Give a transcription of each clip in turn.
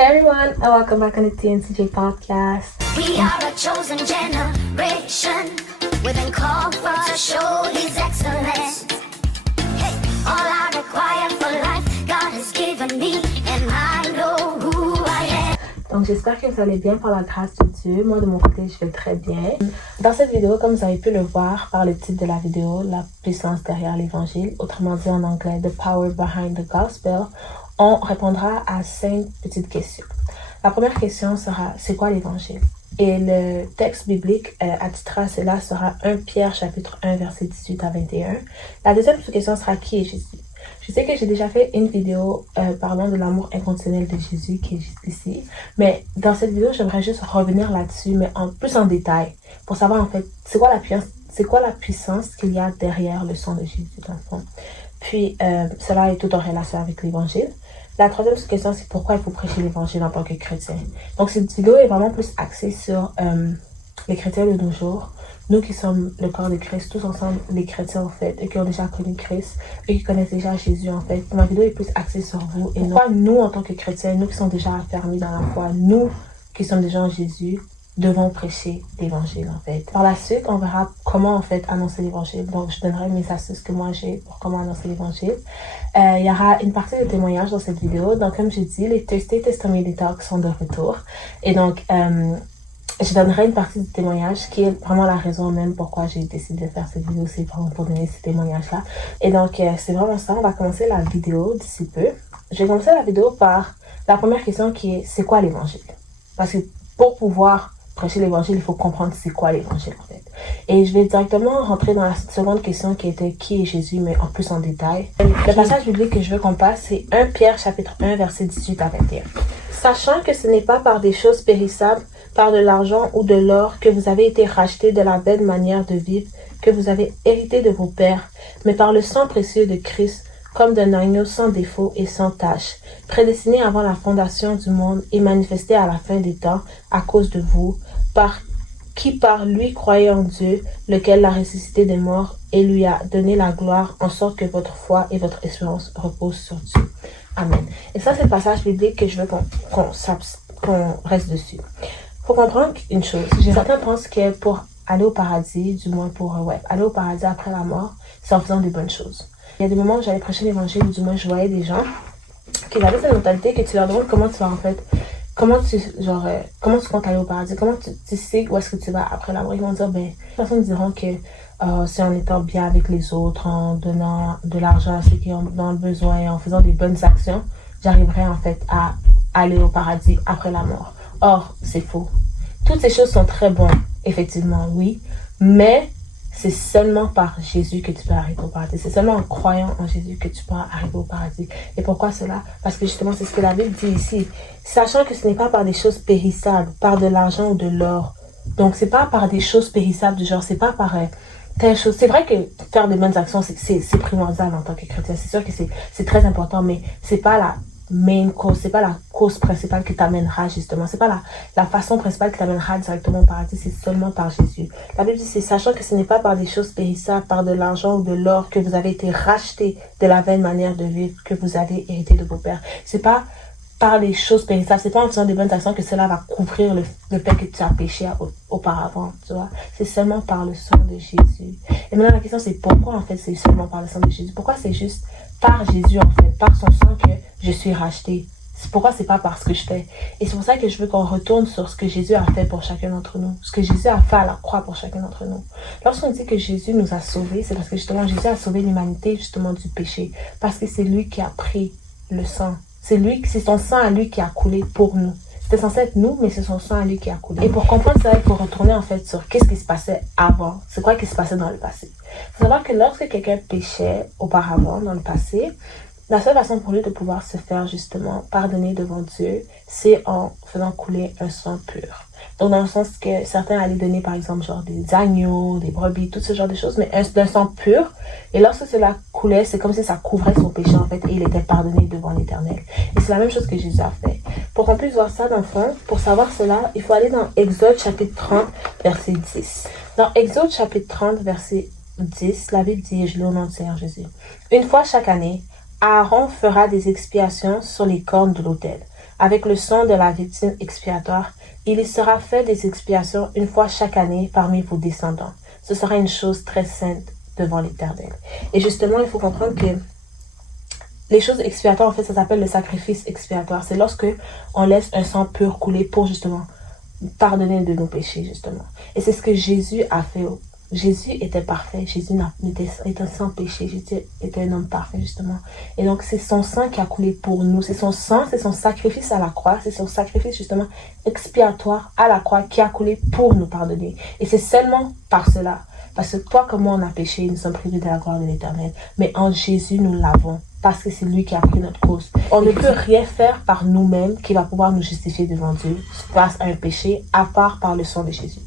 Hey everyone, and welcome back on the TNCJ podcast. We are a chosen generation. We've been called for to show His excellence. Hey, all I require for life, God has given me, and I know who I am. Donc j'espère que vous allez bien par la grâce de Dieu. Moi de mon côté, je vais très bien. Dans cette vidéo, comme vous avez pu le voir par le titre de la vidéo, la puissance derrière l'évangile, autrement dit en anglais, The Power Behind the Gospel, on répondra à 5 petites questions. La première question sera, c'est quoi l'évangile? Et le texte biblique attitré à cela sera 1 Pierre chapitre 1 verset 18 à 21. La deuxième question sera, qui est Jésus? Je sais que j'ai déjà fait une vidéo parlant de l'amour inconditionnel de Jésus qui est juste ici. Mais dans cette vidéo, j'aimerais juste revenir là-dessus, mais plus en détail, pour savoir en fait, c'est quoi la puissance qu'il y a derrière le sang de Jésus dans le fond. Puis, cela est tout en relation avec l'évangile. La troisième question, c'est pourquoi il faut prêcher l'évangile en tant que chrétien. Donc, cette vidéo est vraiment plus axée sur les chrétiens de nos jours. Nous qui sommes le corps de Christ, tous ensemble, les chrétiens en fait, eux qui ont déjà connu Christ, eux qui connaissent déjà Jésus en fait. Ma vidéo est plus axée sur vous et pourquoi nous en tant que chrétiens, nous qui sommes déjà affermis dans la foi, nous qui sommes déjà en Jésus, devons prêcher l'évangile en fait. Par la suite, on verra comment en fait annoncer l'évangile. Donc, je donnerai mes astuces que moi j'ai pour comment annoncer l'évangile. Il y aura une partie de témoignages dans cette vidéo. Donc, comme j'ai dit, les Thursday Testimony Talks sont de retour. Et donc, je donnerai une partie du témoignage qui est vraiment la raison même pourquoi j'ai décidé de faire cette vidéo. C'est vraiment pour donner ces témoignages-là. Et donc, c'est vraiment ça. On va commencer la vidéo d'ici peu. Je vais commencer la vidéo par la première question qui est, c'est quoi l'évangile? Parce que pour pouvoir prêcher l'évangile, il faut comprendre c'est quoi l'évangile en fait. Et je vais directement rentrer dans la seconde question qui était qui est Jésus, mais en plus en détail. Le passage biblique que je veux qu'on passe, c'est 1 Pierre chapitre 1 verset 18 à 21. Sachant que ce n'est pas par des choses périssables, par de l'argent ou de l'or que vous avez été rachetés de la vaine manière de vivre que vous avez hérité de vos pères, mais par le sang précieux de Christ, comme d'un agneau sans défaut et sans tache, prédestiné avant la fondation du monde et manifesté à la fin des temps à cause de vous, qui par lui croyait en Dieu, lequel l'a ressuscité des morts et lui a donné la gloire, en sorte que votre foi et votre espérance reposent sur Dieu. Amen. Et ça, c'est le passage biblique que je veux qu'on reste dessus. Faut comprendre une chose. Certains pensent que pour aller au paradis, du moins pour aller au paradis après la mort, c'est en faisant des bonnes choses. Il y a des moments où j'allais prêcher l'évangile, ou du moins je voyais des gens qui avaient cette mentalité que tu leur demandes comment tu vas en fait, comment tu comptes aller au paradis, comment tu sais où est-ce que tu vas après la mort. Ils vont dire, les personnes diront que c'est en étant bien avec les autres, en donnant de l'argent à ceux qui ont dans le besoin, en faisant des bonnes actions, j'arriverai en fait à aller au paradis après la mort. Or, c'est faux. Toutes ces choses sont très bonnes, effectivement, oui, mais c'est seulement par Jésus que tu peux arriver au paradis. C'est seulement en croyant en Jésus que tu pourras arriver au paradis. Et pourquoi cela? Parce que justement, c'est ce que la Bible dit ici. Sachant que ce n'est pas par des choses périssables, par de l'argent ou de l'or. Donc, c'est pas par des choses périssables du genre, c'est pas par telle chose. C'est vrai que faire des bonnes actions, c'est primordial en tant que chrétien. C'est sûr que c'est très important, mais c'est pas la main cause, c'est pas la cause principale qui t'amènera justement, c'est pas la façon principale qui t'amènera directement au paradis, c'est seulement par Jésus. La Bible dit, c'est sachant que ce n'est pas par des choses périssables, par de l'argent ou de l'or que vous avez été rachetés de la vaine manière de vivre que vous avez hérité de vos pères. C'est pas par les choses périssables, c'est pas en faisant des bonnes actions que cela va couvrir le fait que tu as péché auparavant, tu vois. C'est seulement par le sang de Jésus. Et maintenant la question c'est pourquoi en fait c'est seulement par le sang de Jésus? Pourquoi c'est juste par Jésus en fait, par son sang que je suis racheté? Pourquoi c'est pas parce que je fais? Et c'est pour ça que je veux qu'on retourne sur ce que Jésus a fait pour chacun d'entre nous. Ce que Jésus a fait à la croix pour chacun d'entre nous. Lorsqu'on dit que Jésus nous a sauvés, c'est parce que justement Jésus a sauvé l'humanité justement du péché. Parce que c'est lui qui a pris le sang. C'est son sang à lui qui a coulé pour nous. C'était censé être nous, mais c'est son sang à lui qui a coulé. Et pour comprendre ça, il faut retourner en fait sur qu'est-ce qui se passait avant. C'est quoi qui se passait dans le passé. Il faut savoir que lorsque quelqu'un péchait auparavant, dans le passé, la seule façon pour lui de pouvoir se faire justement pardonner devant Dieu, c'est en faisant couler un sang pur. Donc dans le sens que certains allaient donner par exemple genre des agneaux, des brebis, tout ce genre de choses, mais d'un sang pur. Et lorsque cela coulait, c'est comme si ça couvrait son péché en fait et il était pardonné devant l'Éternel. Et c'est la même chose que Jésus a fait. Pour qu'on puisse voir ça dans le fond, pour savoir cela, il faut aller dans Exode chapitre 30, verset 10. Dans Exode chapitre 30, verset 10, la Bible dit, et je lis au nom du Seigneur Jésus, une fois chaque année, Aaron fera des expiations sur les cornes de l'autel, avec le sang de la victime expiatoire, il y sera fait des expiations une fois chaque année parmi vos descendants. Ce sera une chose très sainte devant l'Éternel. Et justement, il faut comprendre que les choses expiatoires, en fait, ça s'appelle le sacrifice expiatoire. C'est lorsque on laisse un sang pur couler pour justement pardonner de nos péchés, justement. Et c'est ce que Jésus a fait. Jésus était parfait. Jésus était sans péché. Jésus était un homme parfait, justement. Et donc, c'est son sang qui a coulé pour nous. C'est son sang, c'est son sacrifice à la croix. C'est son sacrifice, justement, expiatoire à la croix qui a coulé pour nous pardonner. Et c'est seulement par cela. Parce que toi comme moi, on a péché, nous sommes privés de la gloire de l'Éternel. Mais en Jésus, nous l'avons. Parce que c'est lui qui a pris notre cause. On ne peut rien faire par nous-mêmes qui va pouvoir nous justifier devant Dieu face à un péché, à part par le sang de Jésus.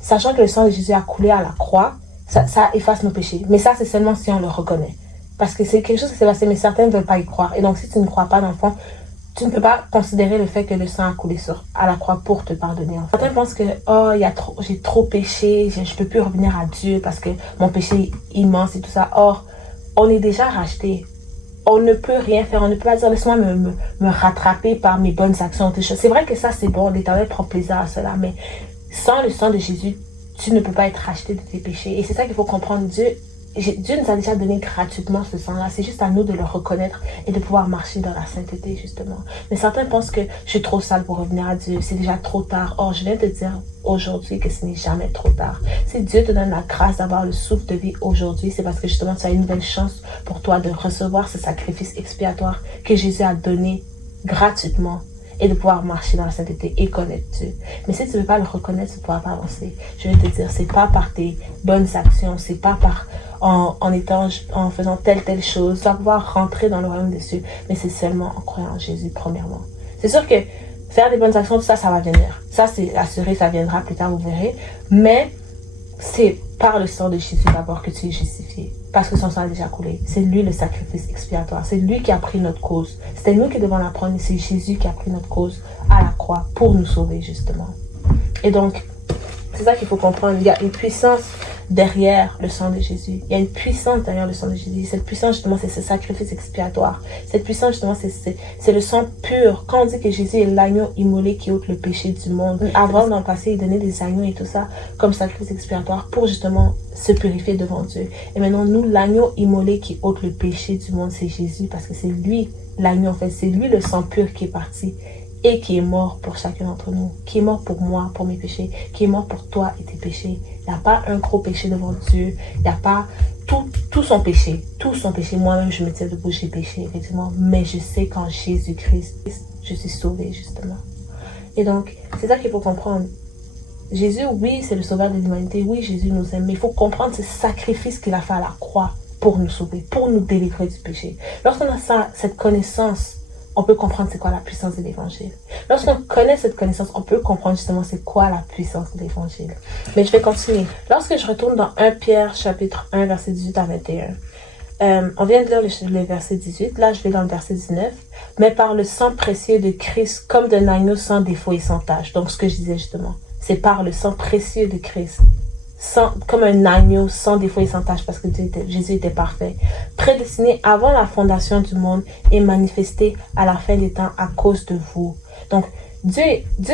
Sachant que le sang de Jésus a coulé à la croix, ça efface nos péchés. Mais ça, c'est seulement si on le reconnaît. Parce que c'est quelque chose qui s'est passé, mais certains ne veulent pas y croire. Et donc, si tu ne crois pas, dans le fond, tu ne peux pas considérer le fait que le sang a coulé à la croix pour te pardonner. Certains pensent que, j'ai trop péché, je peux plus revenir à Dieu parce que mon péché est immense et tout ça. Or, on est déjà racheté. On ne peut rien faire. On ne peut pas dire, laisse-moi me rattraper par mes bonnes actions. C'est vrai que ça, c'est bon. L'Éternel prend plaisir à cela. Mais sans le sang de Jésus, tu ne peux pas être racheté de tes péchés. Et c'est ça qu'il faut comprendre. Dieu nous a déjà donné gratuitement ce sang-là. C'est juste à nous de le reconnaître et de pouvoir marcher dans la sainteté, justement. Mais certains pensent que je suis trop sale pour revenir à Dieu. C'est déjà trop tard. Or, je viens te dire aujourd'hui que ce n'est jamais trop tard. Si Dieu te donne la grâce d'avoir le souffle de vie aujourd'hui, c'est parce que justement, tu as une nouvelle chance pour toi de recevoir ce sacrifice expiatoire que Jésus a donné gratuitement et de pouvoir marcher dans la sainteté et connaître Dieu. Mais si tu ne veux pas le reconnaître, tu ne pourras pas avancer. Je vais te dire, c'est pas par tes bonnes actions, c'est pas par en faisant telle chose, tu vas pouvoir rentrer dans le royaume des cieux, mais c'est seulement en croyant en Jésus, premièrement. C'est sûr que faire des bonnes actions, tout ça, ça va venir. Ça, c'est assuré, ça viendra plus tard, vous verrez. Mais c'est par le sang de Jésus d'abord que tu es justifié. Parce que son sang a déjà coulé. C'est lui le sacrifice expiatoire. C'est lui qui a pris notre cause. C'était nous qui devons la prendre, c'est Jésus qui a pris notre cause à la croix pour nous sauver, justement. Et donc, c'est ça qu'il faut comprendre. Il y a une puissance derrière le sang de Jésus. Il y a une puissance derrière le sang de Jésus. Cette puissance, justement, c'est ce sacrifice expiatoire. Cette puissance, justement, c'est le sang pur. Quand on dit que Jésus est l'agneau immolé qui ôte le péché du monde. Avant, dans le passé, il donnait des agneaux et tout ça comme sacrifice expiatoire pour, justement, se purifier devant Dieu. Et maintenant, nous, l'agneau immolé qui ôte le péché du monde, c'est Jésus. Parce que c'est lui, l'agneau, en fait. C'est lui le sang pur qui est parti et qui est mort pour chacun d'entre nous, qui est mort pour moi, pour mes péchés, qui est mort pour toi et tes péchés. Il n'y a pas un gros péché devant Dieu, il n'y a pas tout son péché, Moi-même, je me tiens debout, j'ai péché, effectivement, mais je sais qu'en Jésus-Christ, je suis sauvée, justement. Et donc, c'est ça qu'il faut comprendre. Jésus, oui, c'est le sauveur de l'humanité, oui, Jésus nous aime, mais il faut comprendre ce sacrifice qu'il a fait à la croix pour nous sauver, pour nous délivrer du péché. Lorsqu'on a cette connaissance, on peut comprendre c'est quoi la puissance de l'évangile. Lorsqu'on connaît cette connaissance, on peut comprendre justement c'est quoi la puissance de l'évangile. Mais je vais continuer. Lorsque je retourne dans 1 Pierre chapitre 1 verset 18 à 21, on vient de lire le verset 18, là je vais dans le verset 19. Mais par le sang précieux de Christ, comme d'un agneau sans défaut et sans tache. Donc ce que je disais justement, c'est par le sang précieux de Christ. Comme un agneau sans défaut et sans tache parce que Jésus était parfait, prédestiné avant la fondation du monde et manifesté à la fin des temps à cause de vous. Donc, Dieu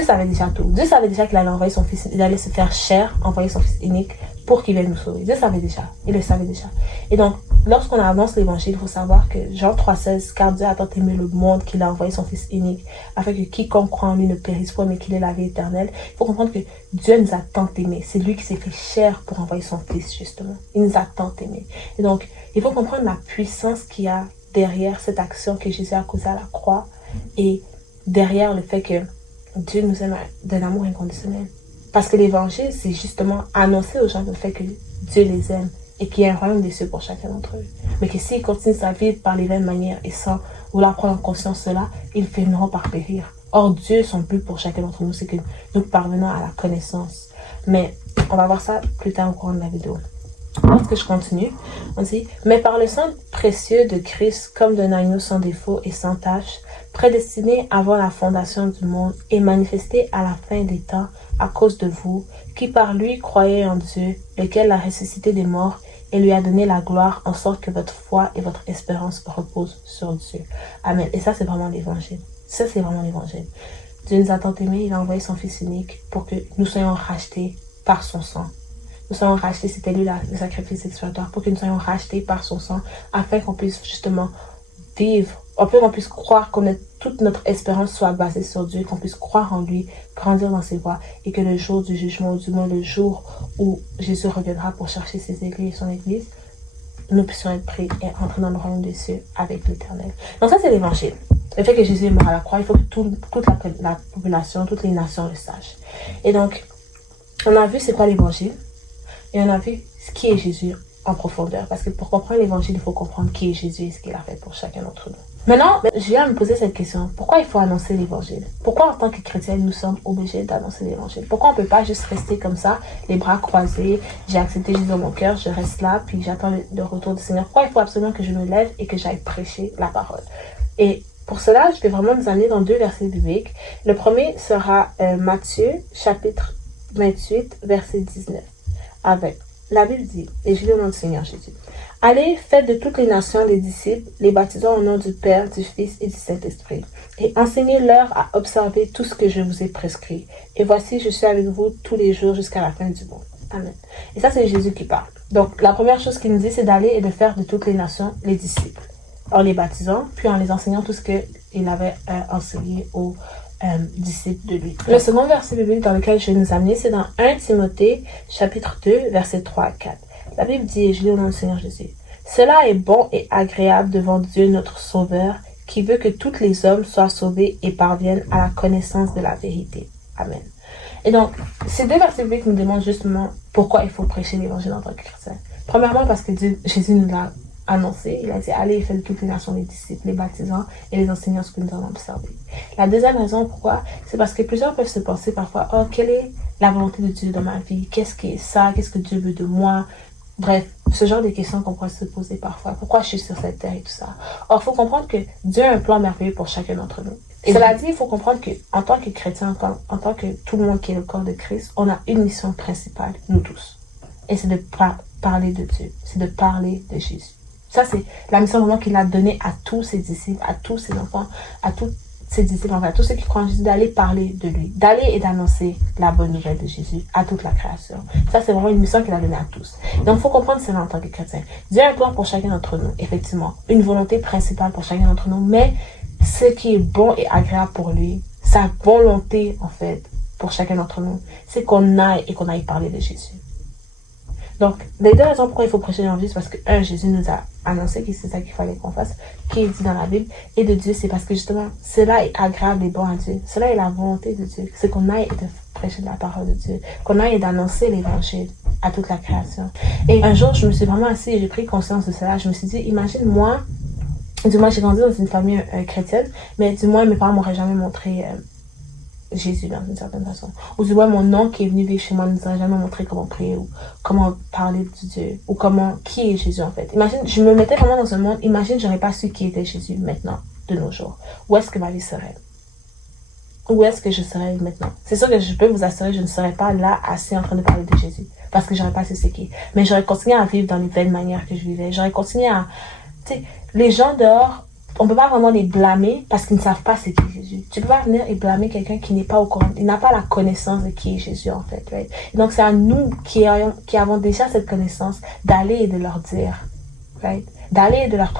savait déjà tout. Dieu savait déjà qu'il allait envoyer son fils, il allait se faire chair, envoyer son fils unique pour qu'il vienne nous sauver. Dieu savait déjà, il le savait déjà. Et donc, lorsqu'on avance l'évangile, il faut savoir que Jean 3,16, car Dieu a tant aimé le monde qu'il a envoyé son fils unique, afin que quiconque croit en lui ne périsse point, mais qu'il ait la vie éternelle. Il faut comprendre que Dieu nous a tant aimés. C'est lui qui s'est fait chair pour envoyer son fils, justement. Il nous a tant aimés. Et donc, il faut comprendre la puissance qu'il y a derrière cette action que Jésus a causée à la croix et derrière le fait que Dieu nous aime d'un amour inconditionnel. Parce que l'évangile, c'est justement annoncer aux gens le fait que Dieu les aime et qu'il y a un royaume des cieux pour chacun d'entre eux. Mais que s'ils continuent sa vie par les mêmes manières et sans vouloir prendre en conscience cela, ils finiront par périr. Or, Dieu, son but pour chacun d'entre nous, c'est que nous parvenons à la connaissance. Mais on va voir ça plus tard au cours de la vidéo. Lorsque je continue, on dit « Mais par le sang précieux de Christ, comme d'un agneau sans défaut et sans tache, prédestiné avant la fondation du monde et manifesté à la fin des temps à cause de vous, qui par lui croyez en Dieu, lequel l'a ressuscité des morts et lui a donné la gloire, en sorte que votre foi et votre espérance reposent sur Dieu. » Amen. Et ça, c'est vraiment l'évangile. Ça, c'est vraiment l'évangile. Dieu nous a tant aimés, il a envoyé son Fils unique pour que nous soyons rachetés par son sang. Nous soyons rachetés, c'était lui le sacrifice expiatoire, pour que nous soyons rachetés par son sang, afin qu'on puisse justement vivre, afin qu'on puisse croire que toute notre espérance soit basée sur Dieu, qu'on puisse croire en lui, grandir dans ses voies, et que le jour du jugement, ou du moins le jour où Jésus reviendra pour chercher ses églises, son église, nous puissions être prêts et entrer dans le royaume des cieux avec l'Éternel. Donc ça, c'est l'évangile. Le fait que Jésus est mort à la croix, il faut que toute la population, toutes les nations le sachent. Et donc, on a vu c'est quoi l'évangile, et on a vu ce qui est Jésus en profondeur. Parce que pour comprendre l'évangile, il faut comprendre qui est Jésus et ce qu'il a fait pour chacun d'entre nous. Maintenant, je viens me poser cette question. Pourquoi il faut annoncer l'évangile? Pourquoi en tant que chrétien, nous sommes obligés d'annoncer l'évangile? Pourquoi on ne peut pas juste rester comme ça, les bras croisés, j'ai accepté Jésus dans mon cœur, je reste là, puis j'attends le retour du Seigneur? Pourquoi il faut absolument que je me lève et que j'aille prêcher la parole? Et pour cela, je vais vraiment nous amener dans 2 versets bibliques. Le premier sera Matthieu, chapitre 28, verset 19. Avec, la Bible dit, et je lis au nom du Seigneur Jésus. Allez, faites de toutes les nations des disciples, les baptisant au nom du Père, du Fils et du Saint-Esprit, et enseignez-leur à observer tout ce que je vous ai prescrit. Et voici, je suis avec vous tous les jours jusqu'à la fin du monde. Amen. Et ça, c'est Jésus qui parle. Donc, la première chose qu'il nous dit, c'est d'aller et de faire de toutes les nations les disciples, en les baptisant, puis en les enseignant tout ce qu'il avait enseigné aux disciples de lui. Le second verset biblique dans lequel je vais nous amener, c'est dans 1 Timothée, chapitre 2, versets 3 à 4. La Bible dit, et je lis au nom du Seigneur Jésus, « Cela est bon et agréable devant Dieu notre Sauveur, qui veut que tous les hommes soient sauvés et parviennent à la connaissance de la vérité. » Amen. Et donc, ces 2 versets bibliques nous demandent justement pourquoi il faut prêcher l'évangile en tant que chrétien. Premièrement, parce que Jésus nous l'a annoncé, il a dit, allez, faites de toutes les nations les disciples, les baptisants et les enseignants ce que nous avons observé. La deuxième raison pourquoi, c'est parce que plusieurs peuvent se penser parfois, oh, quelle est la volonté de Dieu dans ma vie? Qu'est-ce qui est ça? Qu'est-ce que Dieu veut de moi? Bref, ce genre de questions qu'on pourrait se poser parfois. Pourquoi je suis sur cette terre et tout ça? Or, il faut comprendre que Dieu a un plan merveilleux pour chacun d'entre nous. Et cela dit, il faut comprendre que en tant que chrétien, en tant que tout le monde qui est le corps de Christ, on a une mission principale, nous tous. Et c'est de parler de Dieu. C'est de parler de Jésus. Ça, c'est la mission vraiment qu'il a donnée à tous ses disciples, à tous ses enfants, à tous ses disciples, enfin, à tous ceux qui croient en Jésus, d'aller parler de lui, d'aller et d'annoncer la bonne nouvelle de Jésus à toute la création. Ça, c'est vraiment une mission qu'il a donnée à tous. Donc, il faut comprendre cela en tant que chrétien. Dieu a un plan pour chacun d'entre nous, effectivement. Une volonté principale pour chacun d'entre nous, mais ce qui est bon et agréable pour lui, sa volonté, en fait, pour chacun d'entre nous, c'est qu'on aille et qu'on aille parler de Jésus. Donc, les 2 raisons pourquoi il faut prêcher l'évangile, c'est parce que, 1, Jésus nous a annoncé que c'est ça qu'il fallait qu'on fasse, qui est dit dans la Bible, et de Dieu, c'est parce que justement, cela est agréable et bon à Dieu. Cela est la volonté de Dieu. C'est qu'on aille et de prêcher la parole de Dieu, qu'on aille et d'annoncer l'évangile à toute la création. Et un jour, je me suis vraiment assise et j'ai pris conscience de cela. Je me suis dit, imagine moi, du moins j'ai grandi dans une famille chrétienne, mais du moins mes parents m'auraient jamais montré Jésus dans une certaine façon. Ou du moins mon oncle qui est venu vivre chez moi ne nous a jamais montré comment prier ou comment parler de Dieu ou qui est Jésus en fait. Imagine, je me mettais vraiment dans un monde, imagine j'aurais pas su qui était Jésus maintenant, de nos jours. Où est-ce que ma vie serait? Où est-ce que je serais maintenant? C'est sûr que je peux vous assurer, je ne serais pas là assis en train de parler de Jésus parce que j'aurais pas su c'est qui. Mais j'aurais continué à vivre dans les belles manières que je vivais. J'aurais continué à, tu sais, les gens dehors, on peut pas vraiment les blâmer parce qu'ils ne savent pas c'est qui Jésus. Tu peux pas venir et blâmer quelqu'un qui n'est pas au courant, il n'a pas la connaissance de qui est Jésus en fait. Right? Et donc c'est à nous qui avons déjà cette connaissance d'aller et de leur dire, right? D'aller et de leur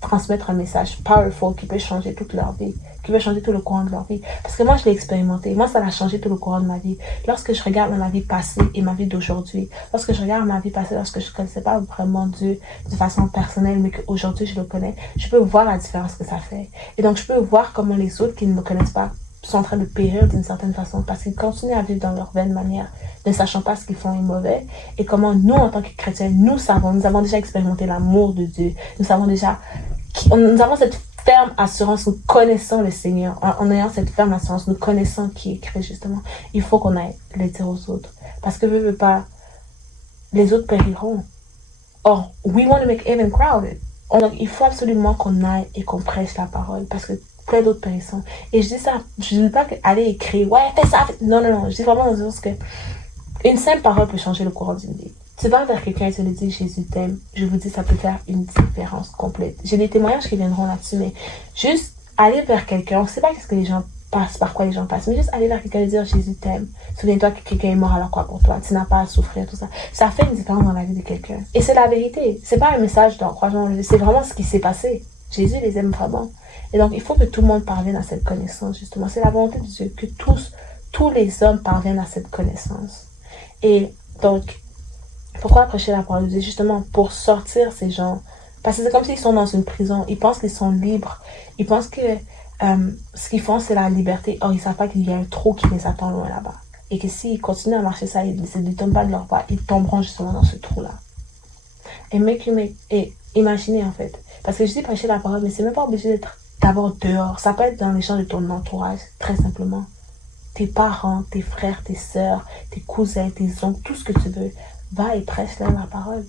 transmettre un message powerful qui peut changer toute leur vie, qui peut changer tout le courant de leur vie. Parce que moi je l'ai expérimenté, moi ça a changé tout le courant de ma vie. Lorsque je regarde ma vie passée et ma vie d'aujourd'hui, lorsque je regarde ma vie passée, lorsque je ne connaissais pas vraiment Dieu de façon personnelle, mais qu'aujourd'hui je le connais, je peux voir la différence que ça fait. Et donc je peux voir comment les autres qui ne me connaissent pas sont en train de périr d'une certaine façon parce qu'ils continuent à vivre dans leur vaine manière, ne sachant pas ce qu'ils font est mauvais, et comment nous, en tant que chrétiens, nous avons déjà expérimenté l'amour de Dieu, nous avons cette ferme assurance, nous connaissons le Seigneur, en ayant cette ferme assurance, nous connaissons qui est Christ justement, il faut qu'on aille le dire aux autres, parce que veut pas, les autres périront. Or, we want to make even crowded. Il faut absolument qu'on aille et qu'on prêche la parole, parce que plein d'autres personnes. Et je dis ça, je ne dis pas aller écrire, ouais, fais ça, non, je dis vraiment dans le sens que une simple parole peut changer le courant d'une vie. Tu vas vers quelqu'un et tu lui dis Jésus t'aime, je vous dis ça peut faire une différence complète. J'ai des témoignages qui viendront là-dessus, mais juste aller vers quelqu'un, on sait pas qu'est-ce que les gens passent, par quoi les gens passent, mais juste aller vers quelqu'un et dire Jésus t'aime. Souviens-toi que quelqu'un est mort à la croix pour toi, tu n'as pas à souffrir, tout ça. Ça fait une différence dans la vie de quelqu'un. Et c'est la vérité. C'est pas un message d'encouragement, c'est vraiment ce qui s'est passé. Jésus les aime vraiment. Et donc, il faut que tout le monde parvienne à cette connaissance, justement. C'est la volonté de Dieu que tous les hommes parviennent à cette connaissance. Et donc, pourquoi prêcher la parole de Dieu? Justement, pour sortir ces gens. Parce que c'est comme s'ils sont dans une prison. Ils pensent qu'ils sont libres. Ils pensent que ce qu'ils font, c'est la liberté. Or, ils ne savent pas qu'il y a un trou qui les attend loin là-bas. Et que s'ils continuent à marcher ça, ils ne détournent pas de leur pas, ils tomberont justement dans ce trou-là. Et imaginez, en fait. Parce que je dis prêcher la parole, mais c'est même pas obligé d'être d'abord dehors. Ça peut être dans les gens de ton entourage, très simplement. Tes parents, tes frères, tes sœurs, tes cousins, tes oncles, tout ce que tu veux. Va et prêche-leur la parole.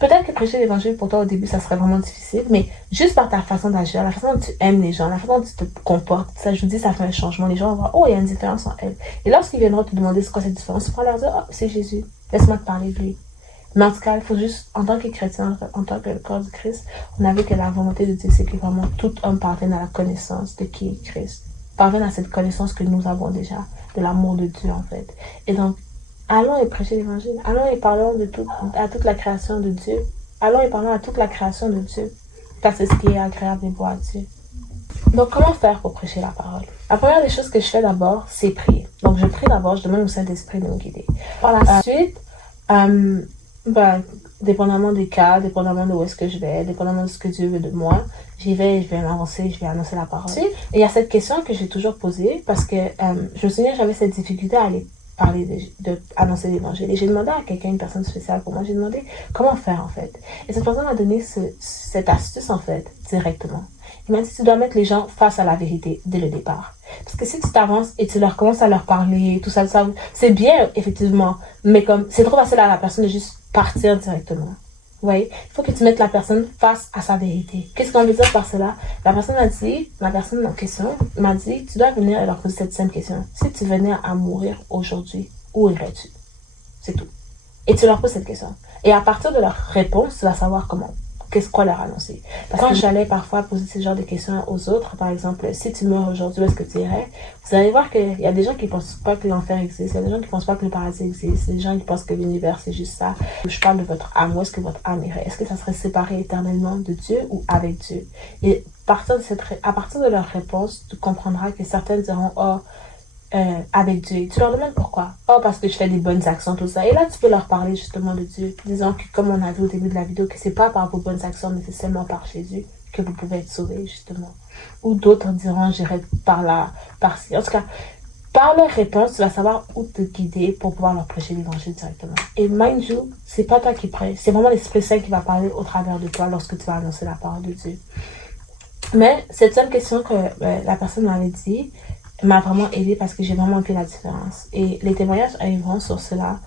Peut-être que prêcher l'évangile pour toi au début, ça serait vraiment difficile, mais juste par ta façon d'agir, la façon dont tu aimes les gens, la façon dont tu te comportes, ça, je vous dis, ça fait un changement. Les gens vont voir, oh, il y a une différence en elle. Et lorsqu'ils viendront te demander c'est quoi cette différence, tu pourras leur dire, oh, c'est Jésus. Laisse-moi te parler de lui. Mais en tout cas, il faut juste, en tant que chrétien, en tant que corps du Christ, on a vu que la volonté de Dieu, c'est que vraiment tout homme parvienne à la connaissance de qui est Christ. Parvienne à cette connaissance que nous avons déjà, de l'amour de Dieu, en fait. Et donc, allons et prêcher l'évangile. Allons et parlons à toute la création de Dieu. Allons et parlons à toute la création de Dieu. Parce que c'est ce qui est agréable et beau à Dieu. Donc, comment faire pour prêcher la parole? La première des choses que je fais d'abord, c'est prier. Donc, je prie d'abord, je demande au Saint-Esprit de me guider. Par la suite, dépendamment des cas, dépendamment de où est-ce que je vais, dépendamment de ce que Dieu veut de moi, j'y vais, je vais m'avancer, je vais annoncer la parole. Et il y a cette question que j'ai toujours posée parce que je me souviens, j'avais cette difficulté à aller parler annoncer l'évangile. Et j'ai demandé à quelqu'un, une personne spéciale pour moi, j'ai demandé comment faire en fait. Et cette personne m'a donné cette astuce en fait, directement. Il m'a dit, tu dois mettre les gens face à la vérité dès le départ. Parce que si tu t'avances et tu leur commences à leur parler, tout ça, c'est bien, effectivement. Mais comme, c'est trop facile à la personne de juste partir directement. Vous voyez? Il faut que tu mettes la personne face à sa vérité. Qu'est-ce qu'on veut dire par cela? La personne en question m'a dit, tu dois venir et leur poser cette simple question. Si tu venais à mourir aujourd'hui, où irais-tu? C'est tout. Et tu leur poses cette question. Et à partir de leur réponse, tu vas savoir quoi leur annoncer. Parce que quand j'allais parfois poser ce genre de questions aux autres, par exemple, si tu meurs aujourd'hui, où est-ce que tu irais? Vous allez voir qu'il y a des gens qui pensent pas que l'enfer existe, il y a des gens qui pensent pas que le paradis existe, il y a des gens qui pensent que l'univers c'est juste ça. Je parle de votre âme, où est-ce que votre âme irait? Est-ce que ça serait séparé éternellement de Dieu ou avec Dieu? Et à partir de leur réponse, tu comprendras que certaines diront, avec Dieu. Tu leur demandes pourquoi. Oh, parce que je fais des bonnes actions, tout ça. Et là, tu peux leur parler justement de Dieu. Disons que, comme on a vu au début de la vidéo, que c'est pas par vos bonnes actions, mais c'est seulement par Jésus que vous pouvez être sauvés, justement. Ou d'autres diront, j'irai par là, par-ci. En tout cas, par leur réponse, tu vas savoir où te guider pour pouvoir leur prêcher l'évangile directement. Et mind you, c'est pas toi qui prêches. C'est vraiment l'Esprit Saint qui va parler au travers de toi lorsque tu vas annoncer la parole de Dieu. Mais cette seule question que la personne m'avait dit, m'a vraiment aidé parce que j'ai vraiment vu la différence. Et les témoignages arriveront sur cela.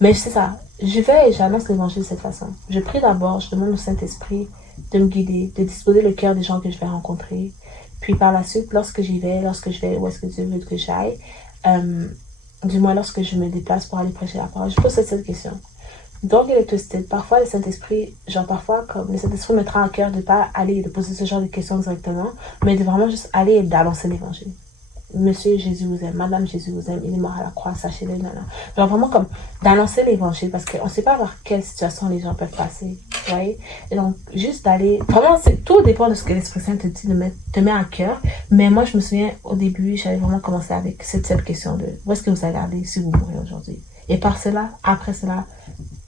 Mais c'est ça. Je vais et j'annonce l'évangile de cette façon. Je prie d'abord, je demande au Saint-Esprit de me guider, de disposer le cœur des gens que je vais rencontrer. Puis par la suite, lorsque je vais où est-ce que Dieu veut que j'aille, du moins lorsque je me déplace pour aller prêcher la parole, je pose cette question. Donc, il est twisted. Parfois, le Saint-Esprit, comme le Saint-Esprit mettra en cœur de pas aller et de poser ce genre de questions directement, mais de vraiment juste aller et d'annoncer l'évangile. Monsieur Jésus vous aime, Madame Jésus vous aime, il est mort à la croix, sachez-le, non. Genre vraiment comme d'annoncer l'évangile parce qu'on ne sait pas par quelle situation les gens peuvent passer, vous voyez. Et donc, juste d'aller, vraiment, tout dépend de ce que l'Esprit Saint te dit, te met à cœur. Mais moi, je me souviens, au début, j'avais vraiment commencé avec cette seule question de où est-ce que vous allez aller si vous mourrez aujourd'hui. Et par cela,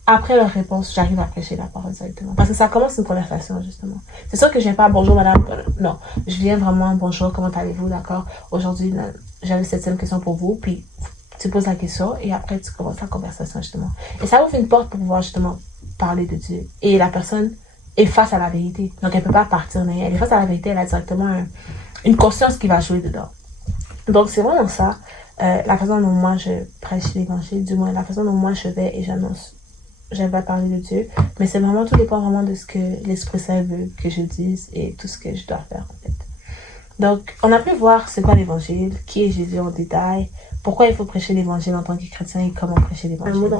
après leur réponse, j'arrive à prêcher la parole directement. Parce que ça commence une conversation, justement. C'est sûr que je viens pas, bonjour madame, non. Je viens vraiment, bonjour, comment allez-vous, d'accord? Aujourd'hui, j'avais cette seule question pour vous, puis tu poses la question, et après tu commences la conversation, justement. Et ça ouvre une porte pour pouvoir, justement, parler de Dieu. Et la personne est face à la vérité. Donc, elle peut pas partir, mais elle est face à la vérité, elle a directement une conscience qui va jouer dedans. Donc, c'est vraiment ça, la façon dont moi je prêche l'évangile, du moins la façon dont moi je vais et j'annonce. J'aime parler de Dieu, mais c'est vraiment, tout dépend vraiment de ce que l'Esprit Saint veut que je dise et tout ce que je dois faire, en fait. Donc, on a pu voir c'est quoi l'évangile, qui est Jésus en détail, pourquoi il faut prêcher l'évangile en tant que chrétien et comment prêcher l'évangile.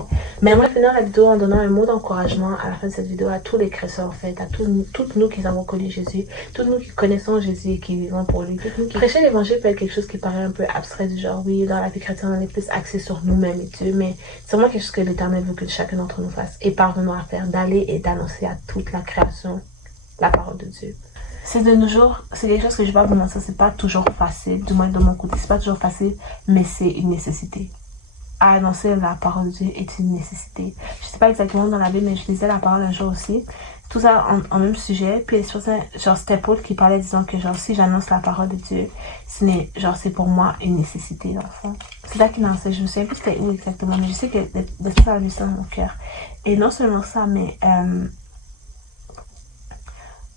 Mais j'aimerais finir la vidéo en donnant un mot d'encouragement à la fin de cette vidéo à tous les chrétiens en fait, à toutes nous qui avons connu Jésus, toutes nous qui connaissons Jésus et qui vivons pour lui. Prêcher l'évangile peut être quelque chose qui paraît un peu abstrait du genre, oui, dans la vie chrétienne on est plus axé sur nous-mêmes et Dieu, mais c'est vraiment quelque chose que l'Éternel veut que chacun d'entre nous fasse et parvenons à faire, d'aller et d'annoncer à toute la création la parole de Dieu. C'est de nos jours, c'est quelque chose que je vais pas vous mentir, c'est pas toujours facile, du moins de mon côté, c'est pas toujours facile, mais c'est une nécessité. À annoncer la parole de Dieu est une nécessité. Je sais pas exactement dans la Bible, mais je lisais la parole un jour aussi. Tout ça en même sujet. Puis genre c'était Paul qui parlait disant que genre si j'annonce la parole de Dieu, c'est pour moi une nécessité dans le fond. C'est ça qu'il lançait. Je me souviens plus c'était où exactement, mais je sais que de ça a vu ça dans mon cœur. Et non seulement ça, mais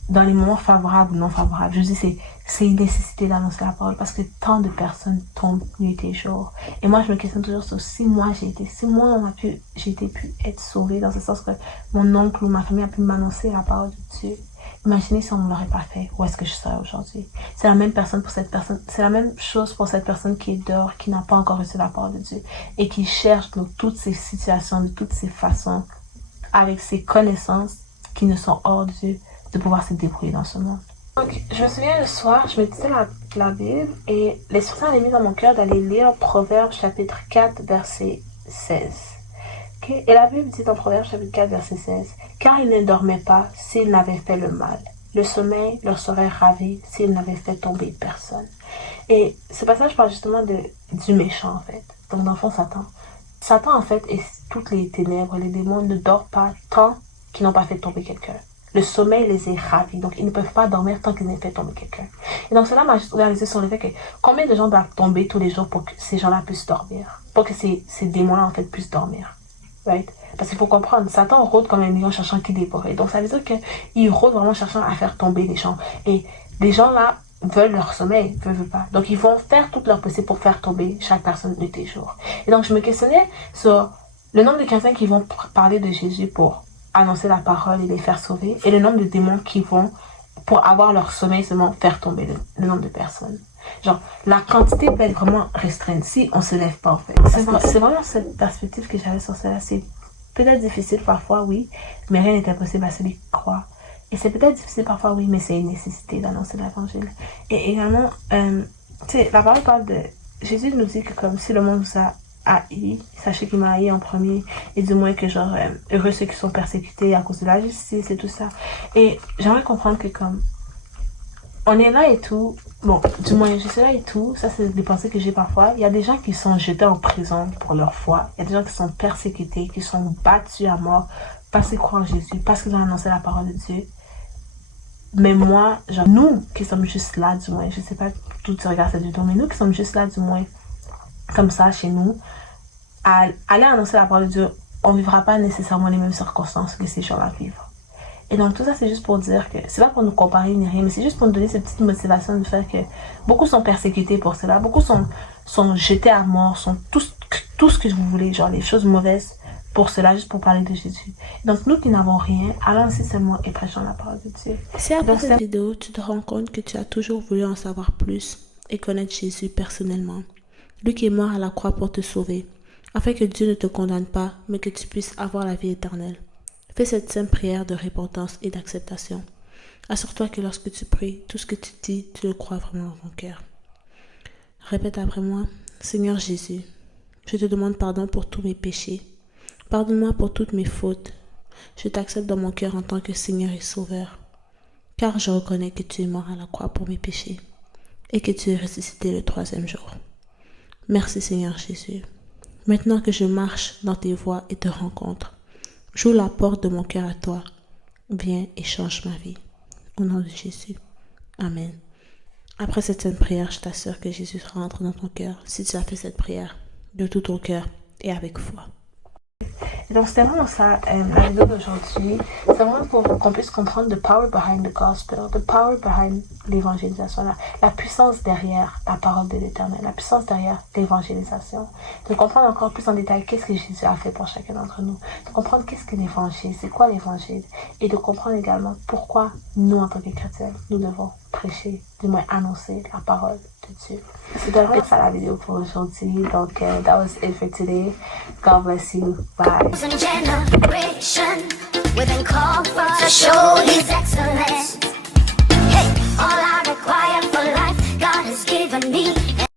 dans les moments favorables ou non favorables. Je dis c'est une nécessité d'annoncer la parole parce que tant de personnes tombent nuit et jour. Et moi, je me questionne toujours sur si moi j'ai pu être sauvée dans ce sens que mon oncle ou ma famille a pu m'annoncer la parole de Dieu. Imaginez si on ne l'aurait pas fait. Où est-ce que je serais aujourd'hui? C'est la même personne pour cette personne. C'est la même chose pour cette personne qui est dehors, qui n'a pas encore reçu la parole de Dieu et qui cherche dans toutes ces situations, de toutes ces façons, avec ses connaissances qui ne sont hors de Dieu, de pouvoir se débrouiller dans ce monde. Donc, je me souviens le soir, je méditais la Bible et l'Esprit avait mis dans mon cœur d'aller lire Proverbes chapitre 4, verset 16. Okay? Et la Bible dit dans Proverbes chapitre 4, verset 16, « Car ils ne dormaient pas s'ils n'avaient fait le mal. Le sommeil leur serait ravi s'ils n'avaient fait tomber personne. » Et ce passage parle justement du méchant, en fait. Donc, dans le fond, Satan. Satan, en fait, et toutes les ténèbres, les démons ne dorment pas tant qu'ils n'ont pas fait tomber quelqu'un. Le sommeil les est ravis, donc ils ne peuvent pas dormir tant qu'ils n'aient fait tomber quelqu'un. Et donc cela m'a juste ouvert les yeux sur le fait que combien de gens doivent tomber tous les jours pour que ces gens-là puissent dormir, pour que ces démons-là en fait puissent dormir, right? Parce qu'il faut comprendre, Satan rôde comme un lion cherchant qui dévorer. Donc ça veut dire qu'il rôde vraiment cherchant à faire tomber les gens. Et les gens là veulent leur sommeil, veulent pas. Donc ils vont faire tout leur possible pour faire tomber chaque personne nuit et jour. Et donc je me questionnais sur le nombre de chrétiens qui vont parler de Jésus pour annoncer la parole et les faire sauver, et le nombre de démons qui vont, pour avoir leur sommeil seulement, faire tomber le nombre de personnes. Genre, la quantité peut être vraiment restreinte si on se lève pas, en fait. C'est vraiment cette perspective que j'avais sur cela. C'est peut-être difficile parfois, oui, mais rien n'est impossible à celui qui croit. Et c'est peut-être difficile parfois, oui, mais c'est une nécessité d'annoncer l'évangile. Et également, tu sais, la parole parle de... Jésus nous dit que comme si le monde vous a haï, sachez qu'il m'a haï en premier, et du moins que genre heureux ceux qui sont persécutés à cause de la justice et tout ça. Et j'aimerais comprendre que comme on est là et tout, bon, du moins je suis là et tout, ça c'est des pensées que j'ai parfois. Il y a des gens qui sont jetés en prison pour leur foi, il y a des gens qui sont persécutés, qui sont battus à mort parce qu'ils croient en Jésus, parce qu'ils ont annoncé la parole de Dieu. Mais moi, genre nous qui sommes juste là, du moins, je sais pas tout tu regardes cette vidéo, mais nous qui sommes juste là, du moins, comme ça chez nous, à aller annoncer la parole de Dieu, on vivra pas nécessairement les mêmes circonstances que ces gens-là vivent. Et donc tout ça c'est juste pour dire que c'est pas pour nous comparer ni rien, mais c'est juste pour nous donner cette petite motivation de faire que beaucoup sont persécutés pour cela, beaucoup sont jetés à mort, sont tout ce que vous voulez, genre les choses mauvaises pour cela, juste pour parler de Jésus. Donc nous qui n'avons rien, allons-y seulement et prêchons la parole de Dieu. Si après cette vidéo tu te rends compte que tu as toujours voulu en savoir plus et connaître Jésus personnellement, lui qui est mort à la croix pour te sauver, afin que Dieu ne te condamne pas, mais que tu puisses avoir la vie éternelle. Fais cette simple prière de repentance et d'acceptation. Assure-toi que lorsque tu pries, tout ce que tu dis, tu le crois vraiment dans ton cœur. Répète après moi, Seigneur Jésus, je te demande pardon pour tous mes péchés. Pardonne-moi pour toutes mes fautes. Je t'accepte dans mon cœur en tant que Seigneur et Sauveur, car je reconnais que tu es mort à la croix pour mes péchés et que tu es ressuscité le 3e jour. Merci Seigneur Jésus. Maintenant que je marche dans tes voies et te rencontre, j'ouvre la porte de mon cœur à toi. Viens et change ma vie. Au nom de Jésus. Amen. Après cette sainte prière, je t'assure que Jésus rentre dans ton cœur si tu as fait cette prière de tout ton cœur et avec foi. Et donc c'était vraiment ça, la vidéo d'aujourd'hui. C'est vraiment pour qu'on puisse comprendre the power behind the gospel, the power behind l'évangélisation, la puissance derrière la parole de l'Éternel, la puissance derrière l'évangélisation. De comprendre encore plus en détail qu'est-ce que Jésus a fait pour chacun d'entre nous. De comprendre qu'est-ce que l'évangile, c'est quoi l'évangile. Et de comprendre également pourquoi nous, en tant que chrétiens, nous devons prêcher, du moins annoncer la parole de Dieu. C'était vraiment ça la vidéo pour aujourd'hui. Donc, that was it for today. God bless you. Bye. Generation, we've been called for to show His excellence. Hey, all I require for life, God has given me.